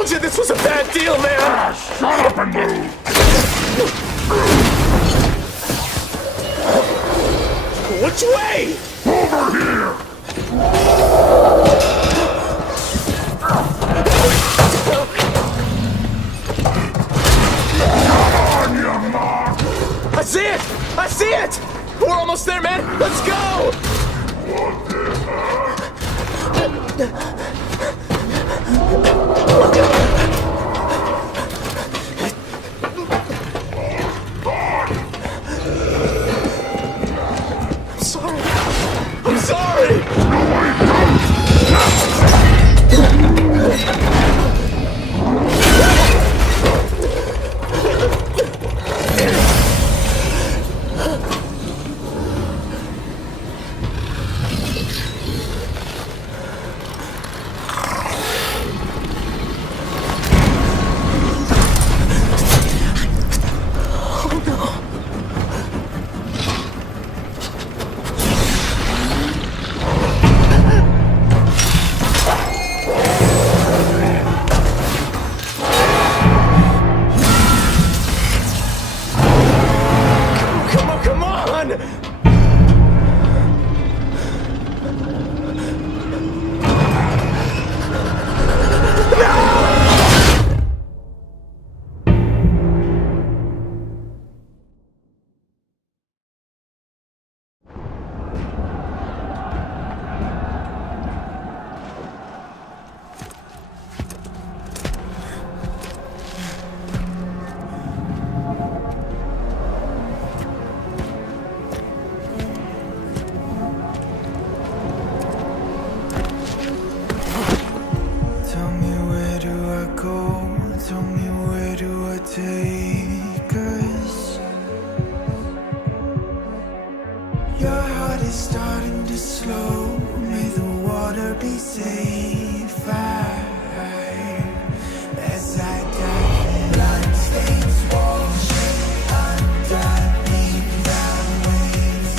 told you this was a bad deal, man! Shut up and move! Which way? Over here! On your mark! I see it! I see it! We're almost there, man! Let's go! I'm sorry. I'm sorry! Come on, come on! Tell me where do I go? Tell me where do I take us? Your heart is starting to slow. May the water be safe. As I dive in, blood stains washing underneath the waves.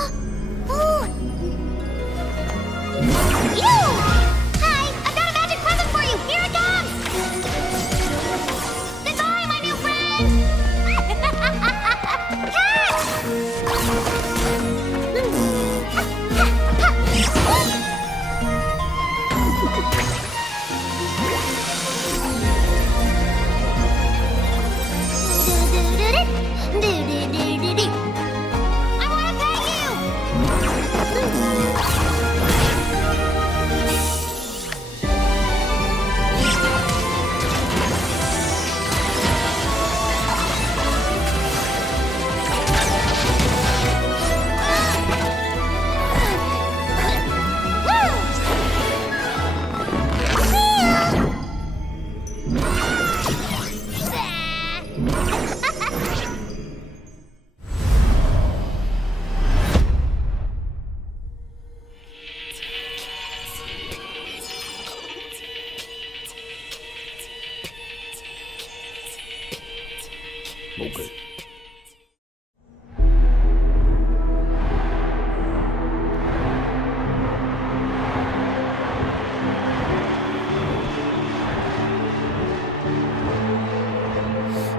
Ooh. Ew! Hi, I've got a magic present for you. Here it comes. Goodbye, my new friend. I want to pet Okay.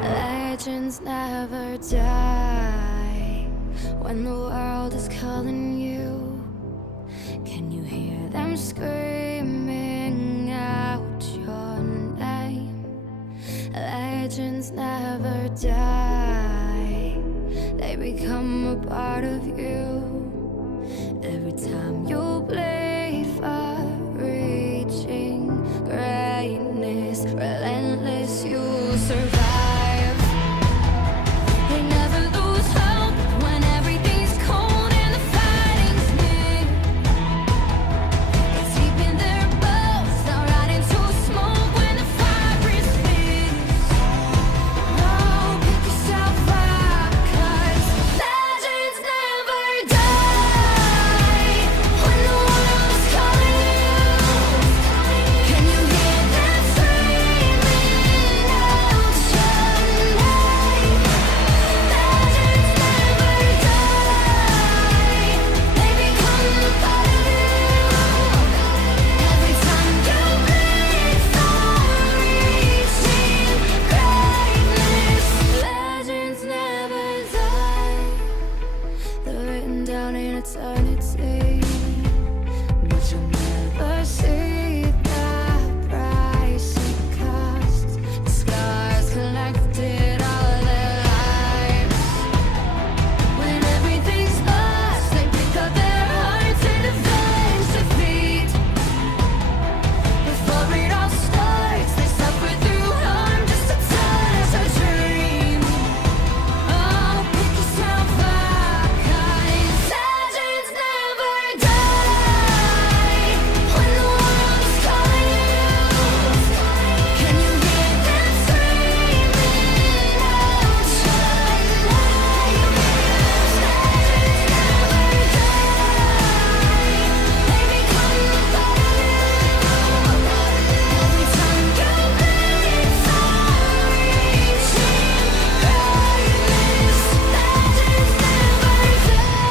Legends never die when the world is calling you. Can you hear them screaming out your name? Legends never die, they become a part of you. Every time you bleed for reaching greatness, relentless, you survive. They never lose hope when everything's cold and the fighting's near. It's deep in their bones, they'll ride into smoke when the fire is fierce. No, pick yourself up, 'cause legends never die when the world's calling you. Can you hear them screaming out your name? Legends never die, they become a part of you. Every time you bleed for reaching greatness, legends never die. They're written down in eternity, but you'll never see the price it costs. The scars collected all their lives. When everything's lost, they pick up their hearts and avenge defeat. Before it all starts, they suffer through harm just to touch a dream. Oh, pick yourself up, 'cause legends never die when the world's calling you. Can you hear them screaming out your name? Legends never die, they become a part of you. Every time you bleed for reaching greatness, legends never die.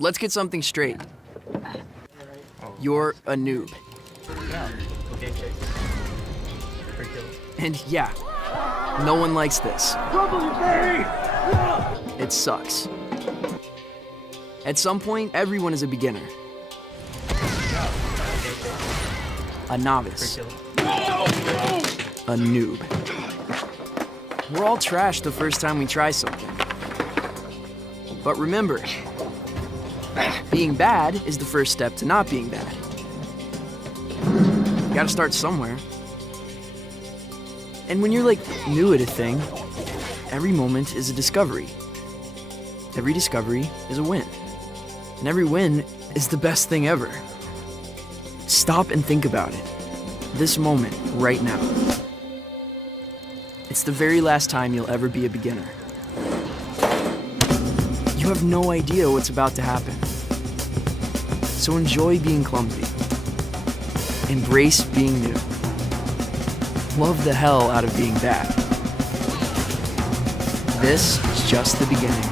Let's get something straight. You're a noob. And yeah, no one likes this. It sucks. At some point, everyone is a beginner. A novice. A noob. We're all trash the first time we try something. But remember, being bad is the first step to not being bad. You gotta start somewhere. And when you're like new at a thing, every moment is a discovery. Every discovery is a win. And every win is the best thing ever. Stop and think about it. This moment, right now. It's the very last time you'll ever be a beginner. You have no idea what's about to happen. So enjoy being clumsy. Embrace being new. Love the hell out of being bad. This is just the beginning.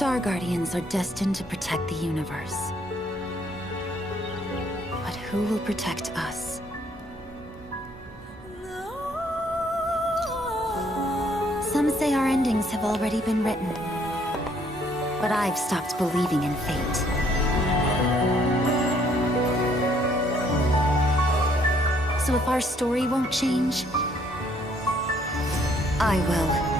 Star Guardians are destined to protect the universe. But who will protect us? Some say our endings have already been written. But I've stopped believing in fate. So if our story won't change, I will.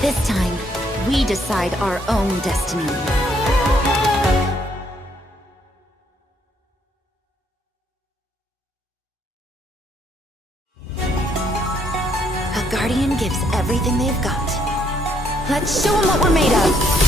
This time, we decide our own destiny. A Guardian gives everything they've got. Let's show them what we're made of!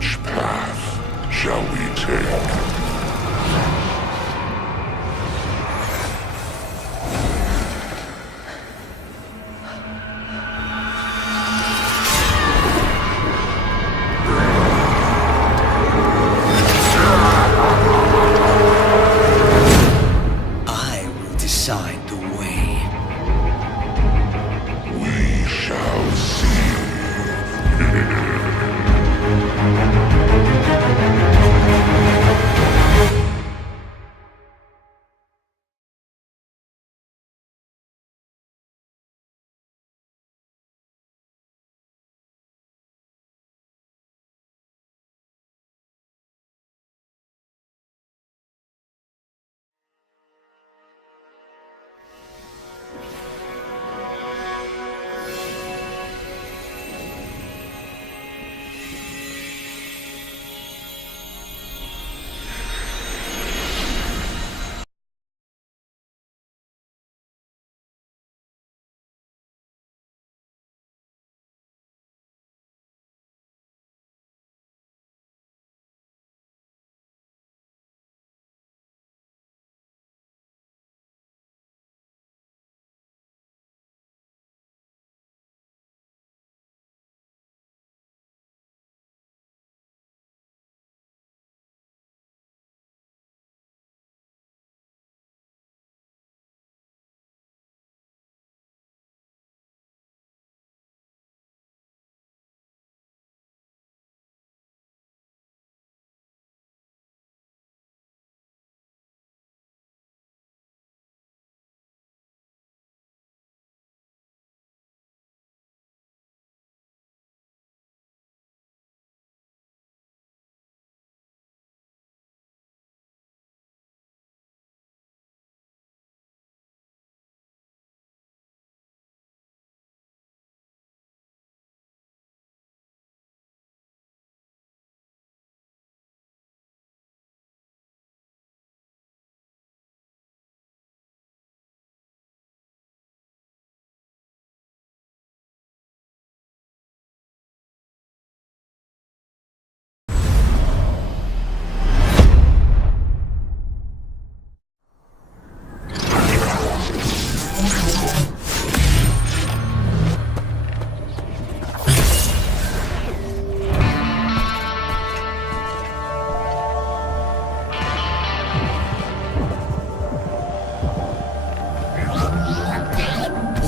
Which path shall we take? I will decide the way. We shall see.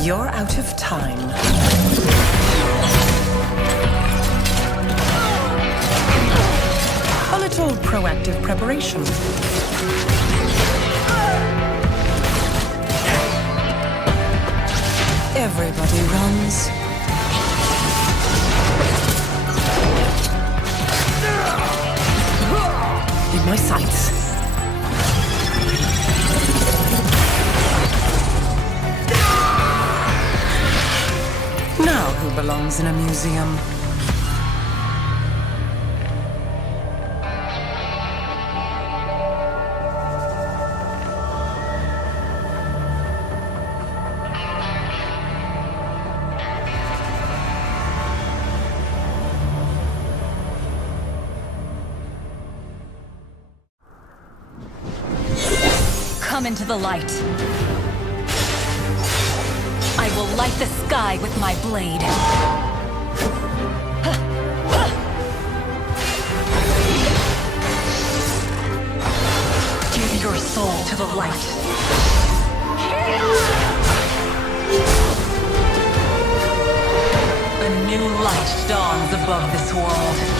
You're out of time. A little proactive preparation. Everybody runs. In my sights. Now who belongs in a museum? Come into the light. I will light the sky with my blade. Give your soul to the light. A new light dawns above this world.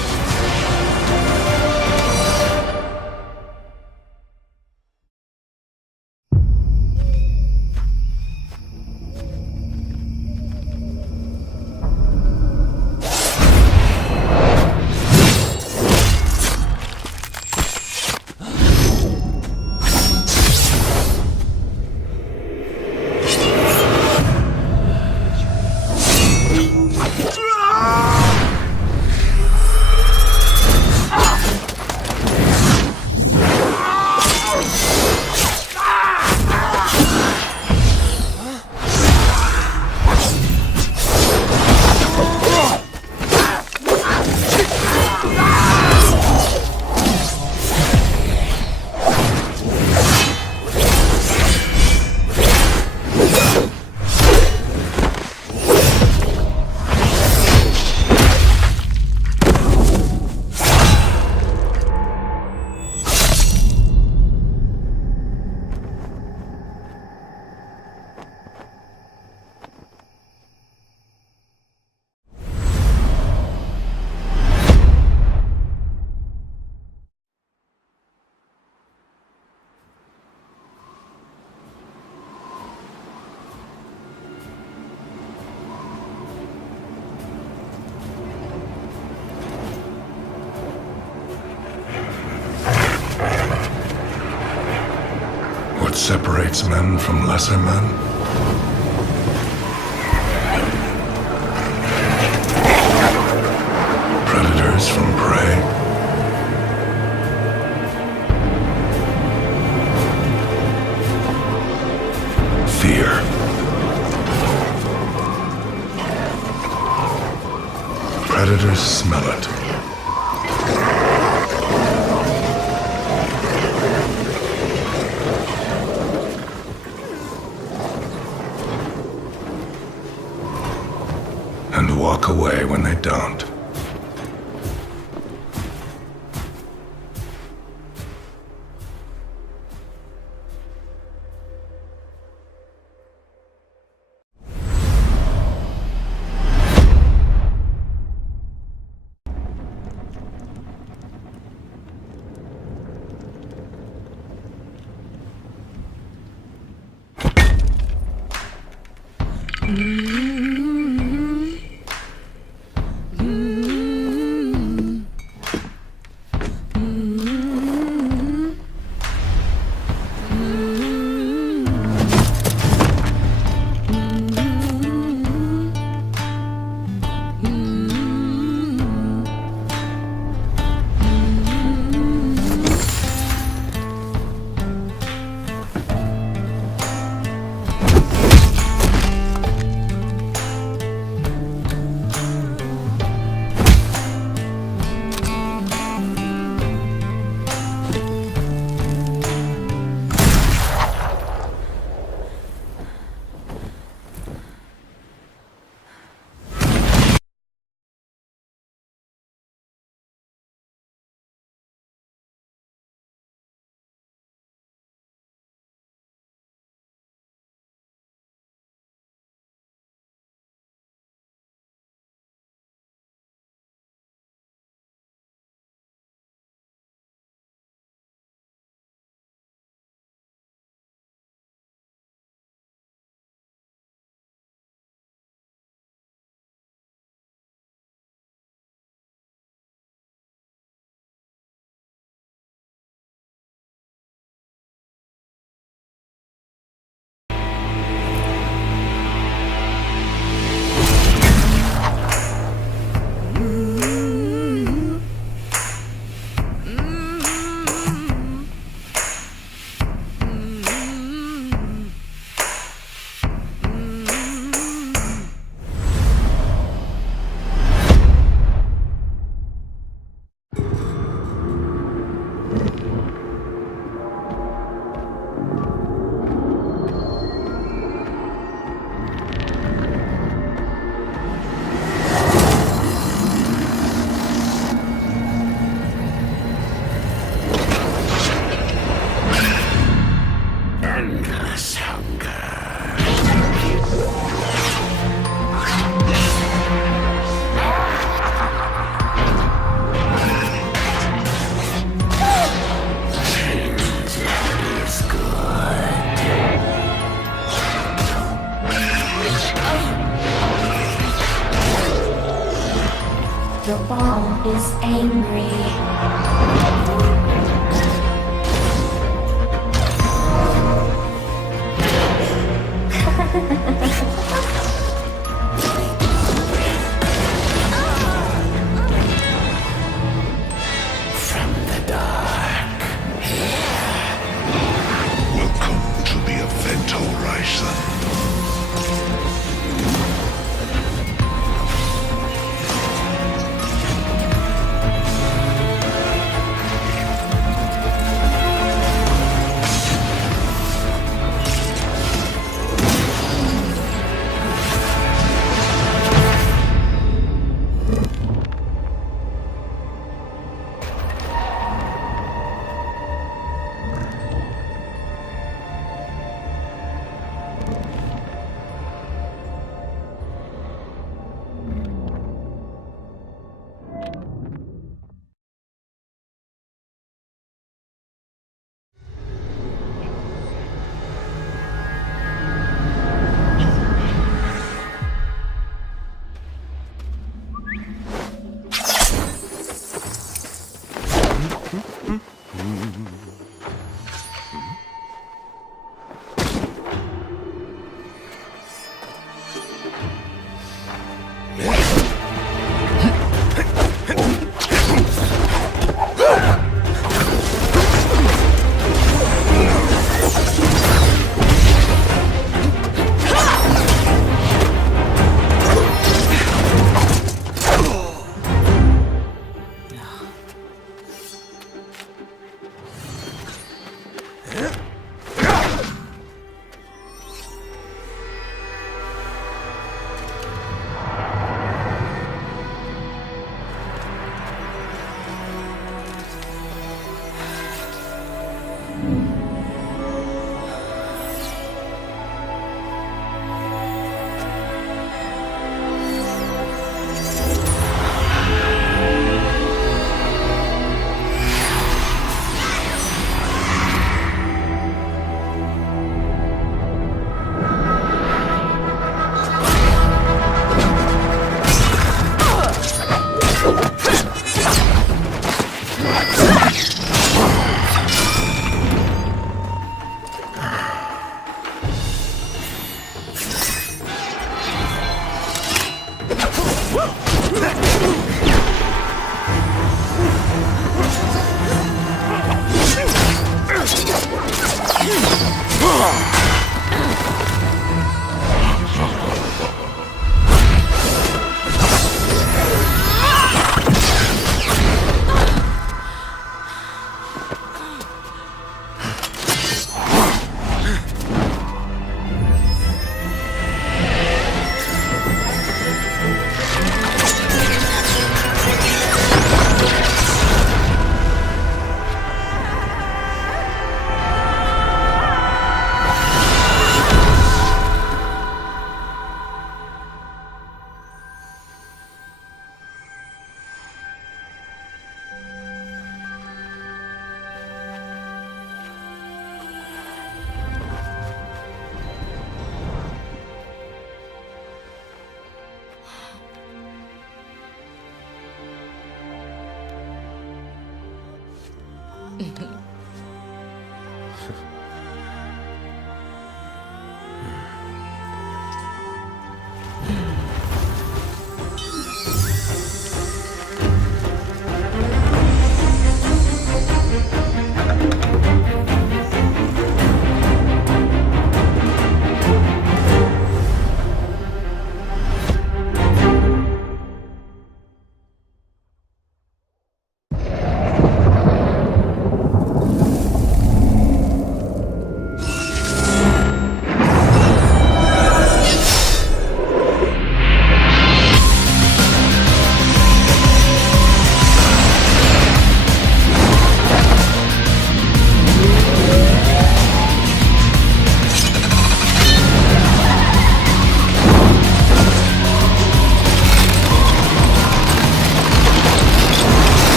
separates men from lesser men? Predators from prey? Fear. Predators smell it. And walk away when they don't. The ball is angry. Welcome to the Event Horizon.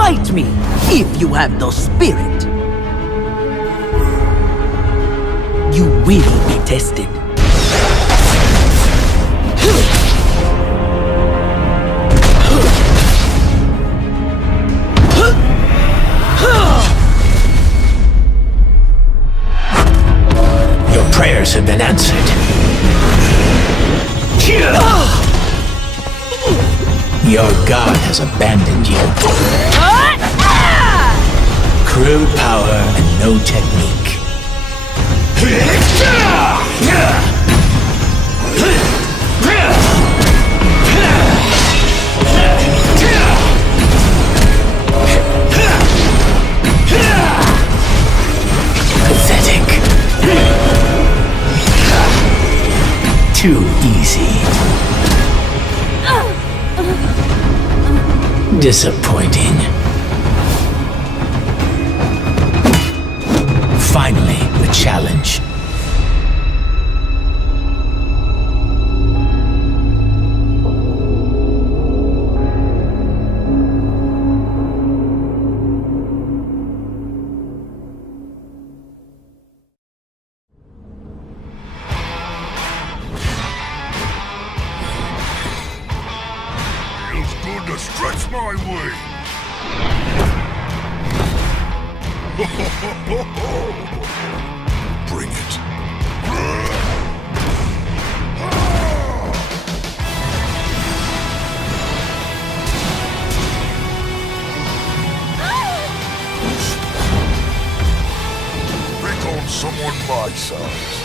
Fight me, if you have the spirit. You will be tested. Your prayers have been answered. Your god has abandoned you. Crude power and no technique. Pathetic. Too easy. Disappointing. Finally, the challenge. Feels good to stretch my wings. Bring it. Pick on someone my size.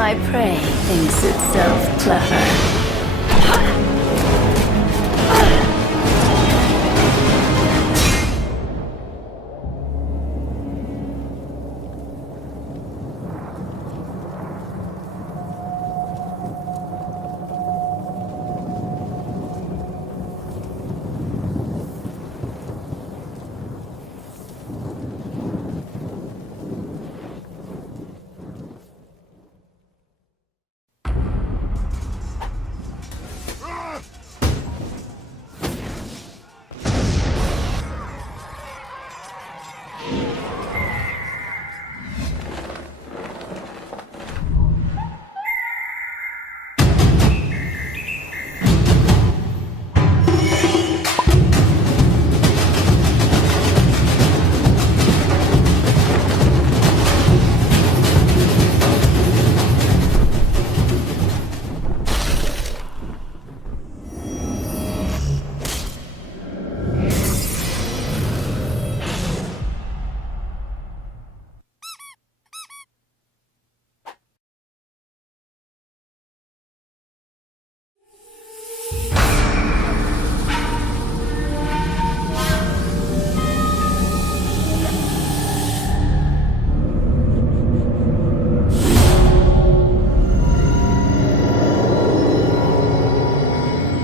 My prey thinks itself clever.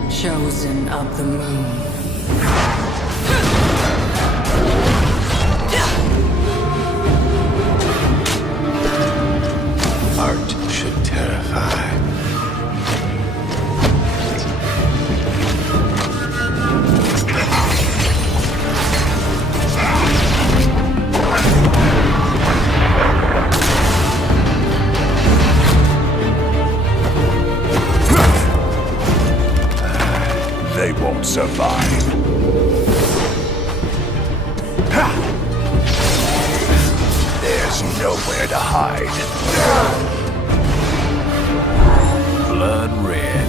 Chosen of the moon. Art should terrify. They won't survive. Ha! There's nowhere to hide. Blood red.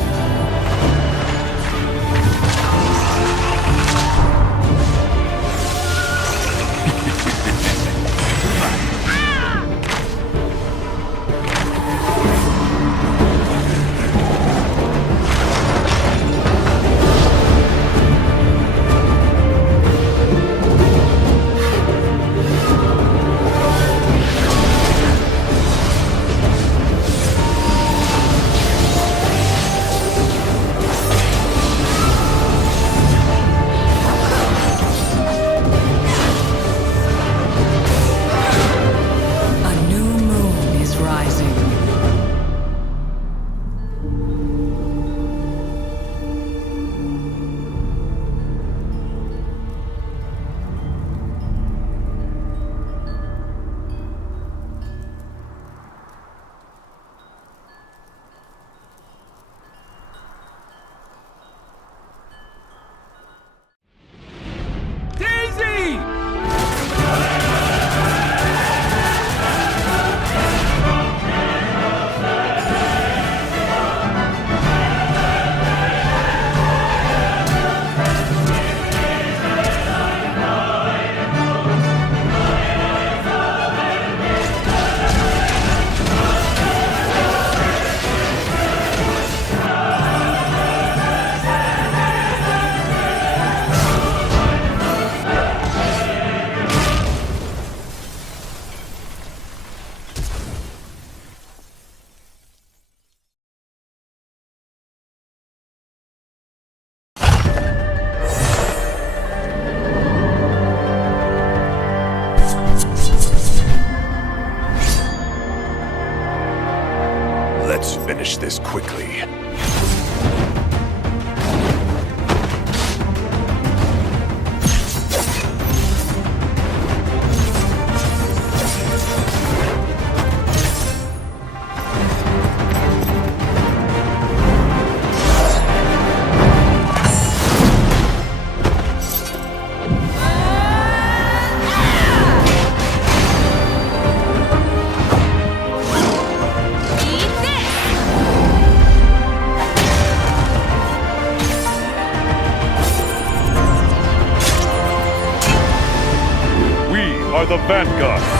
Let's finish this quickly. Are the Vanguard.